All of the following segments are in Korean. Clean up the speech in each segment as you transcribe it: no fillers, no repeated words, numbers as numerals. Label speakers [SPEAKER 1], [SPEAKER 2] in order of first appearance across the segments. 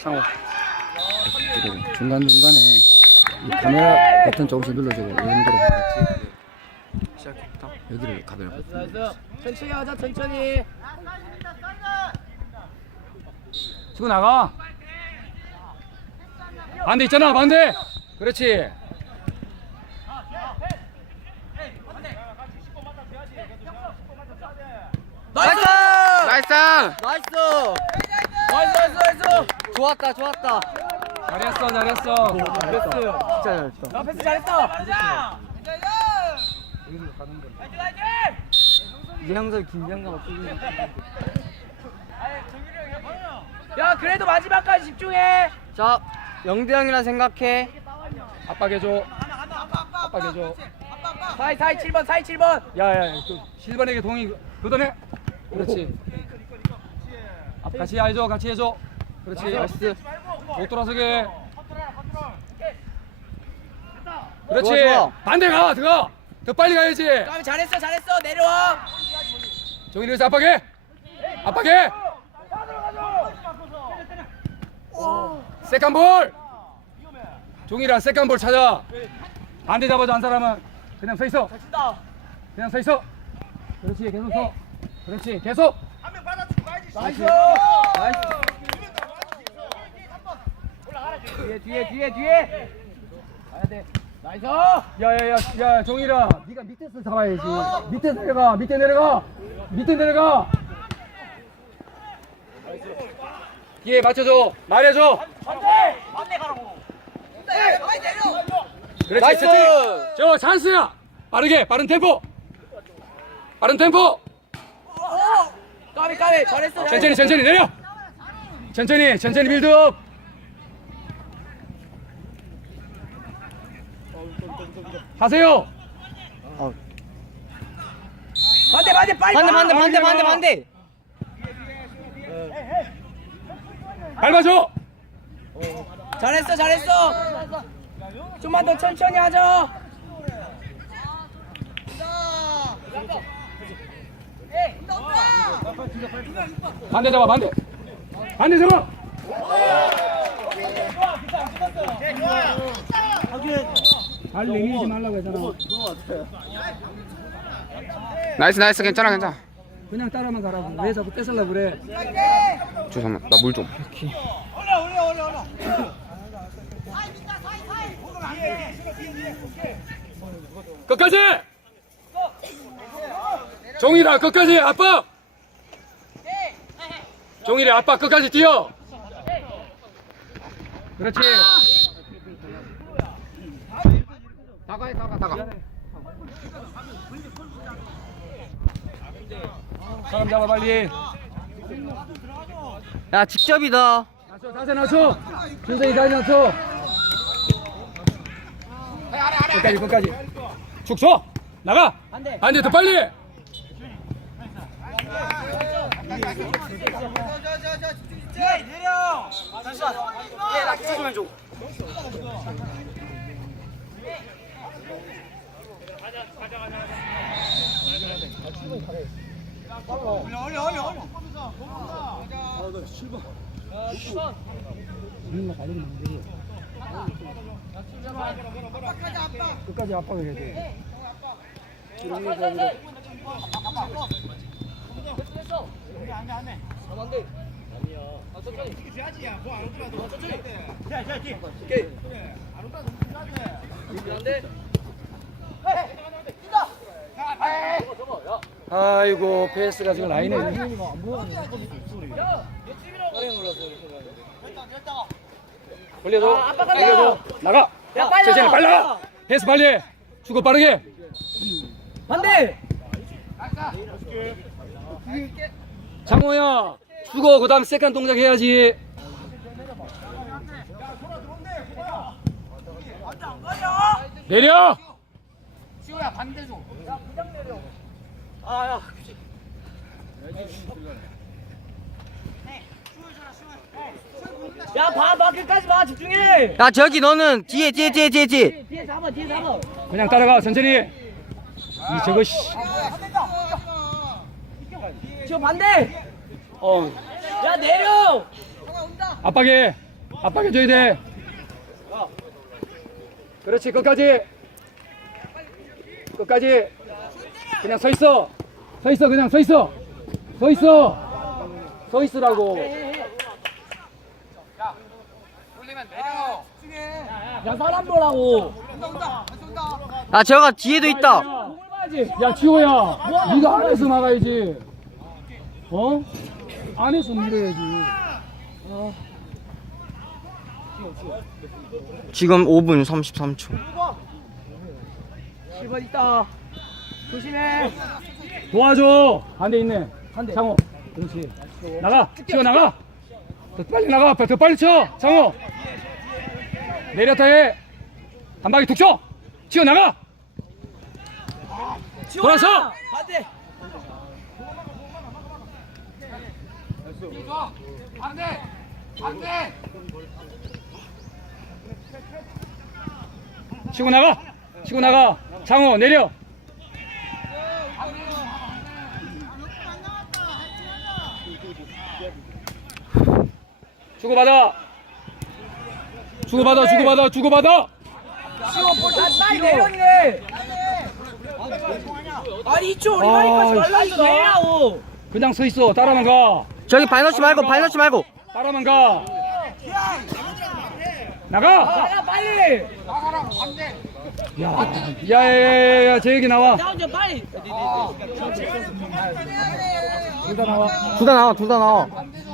[SPEAKER 1] 상호.
[SPEAKER 2] 그리고 중간중간에 이 카메라 버튼 조금씩 눌러주고 이 정도로 그렇지.
[SPEAKER 1] 시작했다.
[SPEAKER 2] 여기를 카메라 버튼.
[SPEAKER 3] 천천히 하자 천천히.
[SPEAKER 1] 치고 나가. 반대 있잖아 반대. 그렇지.
[SPEAKER 3] 나이스!
[SPEAKER 1] 나이스.
[SPEAKER 3] 나이스! 나이스! 좋았다 좋았다.
[SPEAKER 1] 잘했어 잘했어.
[SPEAKER 3] 패스.
[SPEAKER 2] 진짜 잘했다.
[SPEAKER 3] 야 패스 잘했어.
[SPEAKER 2] 이제 형들 긴장감 없이.
[SPEAKER 3] 야 그래도 마지막까지 집중해.
[SPEAKER 2] 자, 0대0이라 생각해.
[SPEAKER 1] 압박해줘. 압박해줘.
[SPEAKER 3] 427번 427번.
[SPEAKER 1] 야야 그 실반에게 동의 걷어내. 그렇지. 같이 해줘 같이 해줘. 그렇지. 나이스. 못 돌아서게. 그렇지.
[SPEAKER 2] 좋아, 좋아.
[SPEAKER 1] 반대 가 들어가. 더 빨리 가야지.
[SPEAKER 3] 까비 잘했어 잘했어 내려와.
[SPEAKER 1] 정인이에서 압박해. 압박해. 세컨볼. 종이라 세컨볼 찾아. 반대 잡아줘 한 사람은 그냥 서 있어. 그냥 서 있어. 그렇지 계속 서. 그렇지 계속.
[SPEAKER 3] 나이스. 뒤에. 가야 돼. 나이스.
[SPEAKER 1] 야야야 종이라 네가 밑에서 잡아야지. 밑에 내려가 밑에 내려가. 뒤에 맞춰줘. 말해줘.
[SPEAKER 3] 반대 가라고.
[SPEAKER 1] 그렇지.
[SPEAKER 2] 나이스!
[SPEAKER 1] 저 찬스야. 빠른 템포.
[SPEAKER 3] 까비 잘했어.
[SPEAKER 1] 천천히 내려. 천천히 빌드업. 하세요.
[SPEAKER 3] 반대 빨리.
[SPEAKER 2] 반대.
[SPEAKER 1] 밟아줘.
[SPEAKER 3] 잘했어. 좀만 더 천천히 하자.
[SPEAKER 1] 반대 잡아 반대 잡아. 발 내밀지 말라고 했잖아.
[SPEAKER 4] 나이스 괜찮아
[SPEAKER 1] 그냥 따라만 가라고. 왜 자꾸 뺏으려고 그래.
[SPEAKER 4] 잠깐만 나 물 좀.
[SPEAKER 1] 끝까지. 종이라 끝까지 압박. 종이라 압박 끝까지 뛰어. 그렇지.
[SPEAKER 4] 다가.
[SPEAKER 1] 사람 잡아 빨리.
[SPEAKER 2] 야, 직접이다.
[SPEAKER 1] 자세 낮춰. 준성이 자세 낮춰. 끝까지. 축 줘. 나가. 반대 더 빨리.
[SPEAKER 3] 내려. 잠시만. 나 기차 좀 해줘.
[SPEAKER 1] 끝까지 압박을 해야 돼. 아이고 패스가 지금 라인에 올려줘. 당겨줘. 나가.
[SPEAKER 3] 야, 빨리
[SPEAKER 1] 천천히
[SPEAKER 3] 나가.
[SPEAKER 1] 빨리 나가. 패스 빨리 해. 주고 빠르게.
[SPEAKER 3] 반대.
[SPEAKER 1] 장호야 주고 그 다음 세컨 동작 해야지. 내려.
[SPEAKER 3] 시호야 반대 줘. 야 봐 끝까지 봐 집중해.
[SPEAKER 2] 야, 저기 너는 뒤에.
[SPEAKER 3] 뒤에 잡아.
[SPEAKER 1] 그냥 따라가 천천히. 이 저거 씨.
[SPEAKER 3] 지호 반대.
[SPEAKER 1] 어
[SPEAKER 3] 야 내려.
[SPEAKER 1] 압박해. 압박해줘야 돼. 그렇지, 끝까지. 끝까지. 그냥 서 있어. 서 있어, 그냥 서 있어. 서 있어. 서 있으라고.
[SPEAKER 3] 야, 사람 보라고.
[SPEAKER 5] 아 저가 뒤에도 있다.
[SPEAKER 1] 공을 봐야지. 야, 지호야. 네가 안에서 막아야지. 어? 안에서 밀어야지.
[SPEAKER 5] 지금 5분 33초.
[SPEAKER 3] 7번 있다. 조심해.
[SPEAKER 1] 도와줘. 반대 있네. 장호. 그렇지. 나가. 치워 나가. 더 빨리 나가. 더 빨리 쳐. 장호. 내렸다 해. 한 방에 툭 쳐. 치워 나가. 돌아서.
[SPEAKER 3] 반대.
[SPEAKER 1] 치고 나가. 치고 나가. 장호 내려. 주고받아. 주고받아. 주고받아. 주고받아.
[SPEAKER 3] 지호 볼 다시 빨리 내려니네. 아니 이쪽 우리 말이까지 말라니까 내라고.
[SPEAKER 1] 그냥 서 있어. 따라만 가.
[SPEAKER 5] 저기 발 넣지 말고 발 넣지 말고.
[SPEAKER 1] 따라만 가. 나가.
[SPEAKER 3] 나가 빨리.
[SPEAKER 1] 야야야야 저 여기 나와.
[SPEAKER 3] 나 혼자 빨리.
[SPEAKER 1] 둘 다 나와.
[SPEAKER 5] 둘 다 나와 둘 다 나와.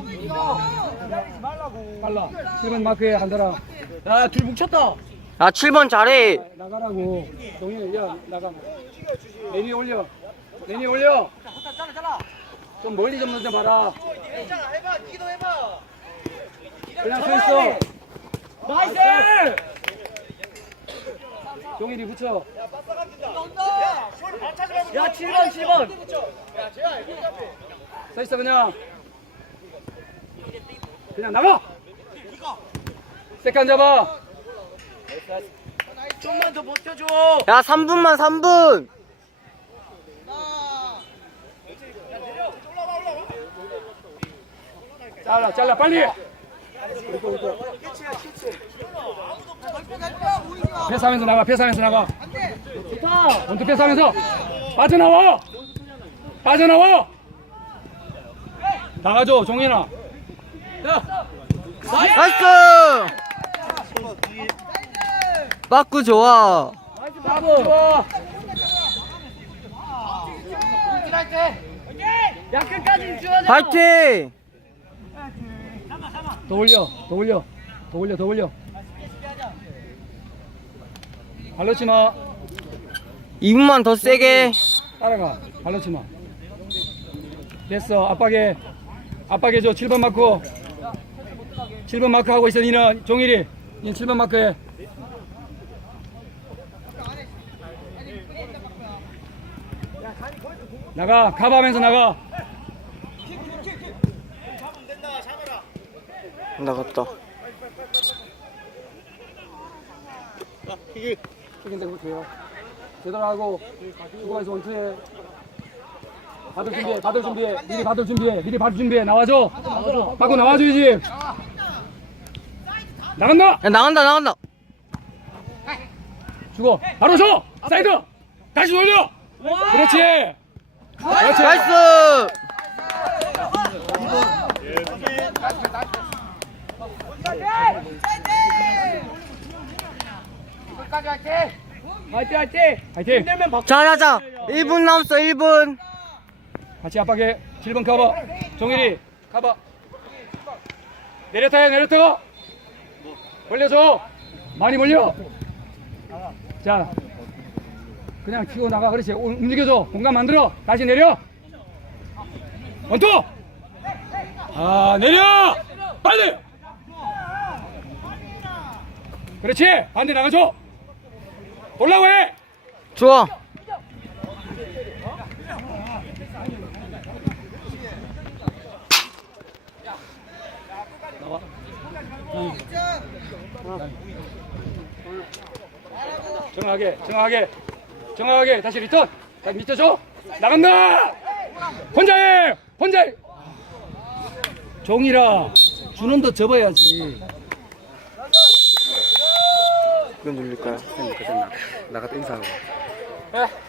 [SPEAKER 1] 빨라. 7번 마크에 한다라.
[SPEAKER 3] 야둘 뭉쳤다.
[SPEAKER 5] 아 7번 잘해.
[SPEAKER 1] 나가라고. 동현이 야 나가. 내니 올려. 내니 올려. 좀 멀리 좀 던져봐라. 그냥 서 있어.
[SPEAKER 3] 나이스.
[SPEAKER 1] 종일이 붙여.
[SPEAKER 3] 야 7번.
[SPEAKER 1] 서 있어 그냥. 그냥 나가. 세컨 잡아.
[SPEAKER 3] 좀만 더 버텨줘.
[SPEAKER 5] 야 3분만 3분.
[SPEAKER 1] 잘라 빨리. 패스하면서 나가. 패스하면서 나가.
[SPEAKER 3] 좋다.
[SPEAKER 1] 원투 패스하면서 빠져나와. 빠져나와. 나가줘 종현아.
[SPEAKER 5] 나이스. 빠꾸 좋아.
[SPEAKER 3] 좋아. 야 끝까지 주어져.
[SPEAKER 5] 파이팅.
[SPEAKER 1] 더 올려. 더 올려. 더 올려. 더 올려. 발놓지 마.
[SPEAKER 5] 2분만 더 세게.
[SPEAKER 1] 따라가. 발놓지 마. 됐어. 압박해. 압박해 줘. 7번 마크. 7번 마크 하고 있어. 니는 종일이. 니는 7번 마크 해. 나가. 가봐하면서 나가.
[SPEAKER 5] 나갔다.
[SPEAKER 1] 킥인데 그렇게요. 제대로 하고 수고해서 원투해. 받을 준비해. 받을 준비해. 미리 받을 준비해. 미리 받을 준비해. 나와줘. 받고 나와줘야지. 나간다.
[SPEAKER 5] 야 나간다.
[SPEAKER 1] 주고 바로 줘. 사이드. 다시 돌려. 그렇지. 그렇지.
[SPEAKER 5] 나이스.
[SPEAKER 3] 화이팅.
[SPEAKER 1] 화이팅.
[SPEAKER 3] 힘들면 박.
[SPEAKER 5] 잘하자. 1분 남았어 1분.
[SPEAKER 1] 같이 압박해. 7번 커버. 종일이 커버. 내렸다 해. 내렸다. 벌려줘. 많이 벌려. 자. 그냥 튀고 나가. 그렇지. 움직여줘. 공간 만들어. 다시 내려. 원투. 아 내려. 빨리. 그렇지. 반대 나가줘. 올라고 해.
[SPEAKER 5] 좋아.
[SPEAKER 1] 정확하게 다시 리턴. 다시 밑에 줘. 나간다. 혼자 해. 종이라 주는 더 접어야지.
[SPEAKER 5] 몇 분 돌릴까요?
[SPEAKER 2] 쌤 그때 나갔다 인사하고.